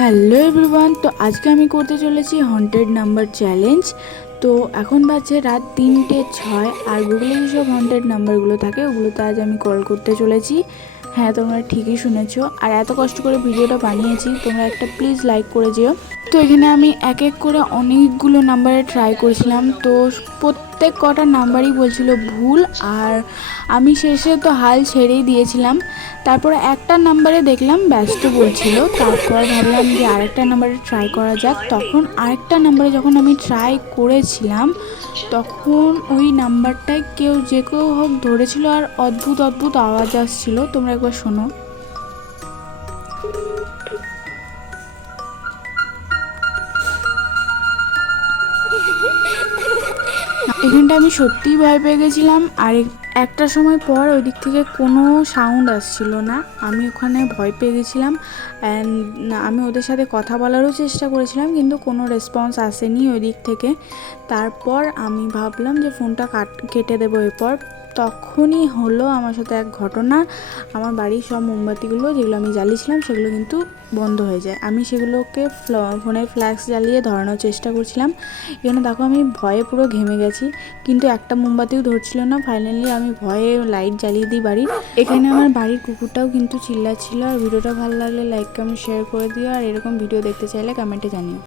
Hello everyone, তো আজকে আমি করতে চলেছি হন্টেড নাম্বার চ্যালেঞ্জ তো এখন বাজছে রাত তিনটে ছয়, আর গুগলে যেসব হন্টেড নাম্বারগুলো থাকে, ওগুলোতে আজ আমি কল করতে চলেছি। হ্যাঁ তোমরা ঠিকই শুনেছো। আর এত কষ্ট করে ভিডিওটা বানিয়েছি, তোমরা একটা প্লিজ লাইক করে যেও। তো এখানে আমি এক এক করে অনেকগুলো নাম্বারে ট্রাই করেছিলাম। তো প্রত্যেক কটা নাম্বারই বলছিল ভুল আর আমি শেষে তো হাল ছেড়েই দিয়েছিলাম। তারপরে একটা নাম্বারে দেখলাম ব্যস্ত বলছিল। তারপর ভাবলাম যে আরেকটা নাম্বারে ট্রাই করা যাক। তখন আরেকটা নাম্বারে যখন আমি ট্রাই করেছিলাম, তখন ওই নাম্বারটায় কেউ যে কেউ হোক ধরেছিল আর অদ্ভুত অদ্ভুত আওয়াজ আসছিল। তোমরা একবার শোনো। এখানটা আমি সত্যিই ভয় পেয়ে গেছিলাম, আর এক- একটা সময় পর ওই দিক থেকে কোনো সাউন্ড আসছিল না। আমি ওখানে ভয় পেয়ে গেছিলাম অ্যান্ড আমি ওদের সাথে কথা বলারও চেষ্টা করেছিলাম, কিন্তু কোনো রেসপন্স আসেনি ওই দিক থেকে। তারপর আমি ভাবলাম যে ফোনটা কাট, কেটে দেবো এরপর। তখনই হলো আমার সাথে এক ঘটনা। আমার বাড়ির সব মোমবাতিগুলো যেগুলো আমি জ্বালিয়েছিলাম সেগুলো কিন্তু বন্ধ হয়ে যায়। আমি সেগুলোকে ফোনের ফ্ল্যাক্স জ্বালিয়ে ধরানোর চেষ্টা করছিলাম। এখানে দেখো আমি ভয়ে পুরো ঘেমে গেছি। কিন্তু একটা মোমবাতিও ধরছিল না। ফাইনালি আমি ভয়ে লাইট জ্বালিয়ে দিই বাড়ির। এখানে আমার বাড়ির কুকুরটাও কিন্তু চিল্লাচ্ছিল। আর ভিডিওটা ভালো লাগলে লাইক কমেন্ট শেয়ার করে দিও। আর এরকম ভিডিও দেখতে চাইলে কমেন্টে জানিও।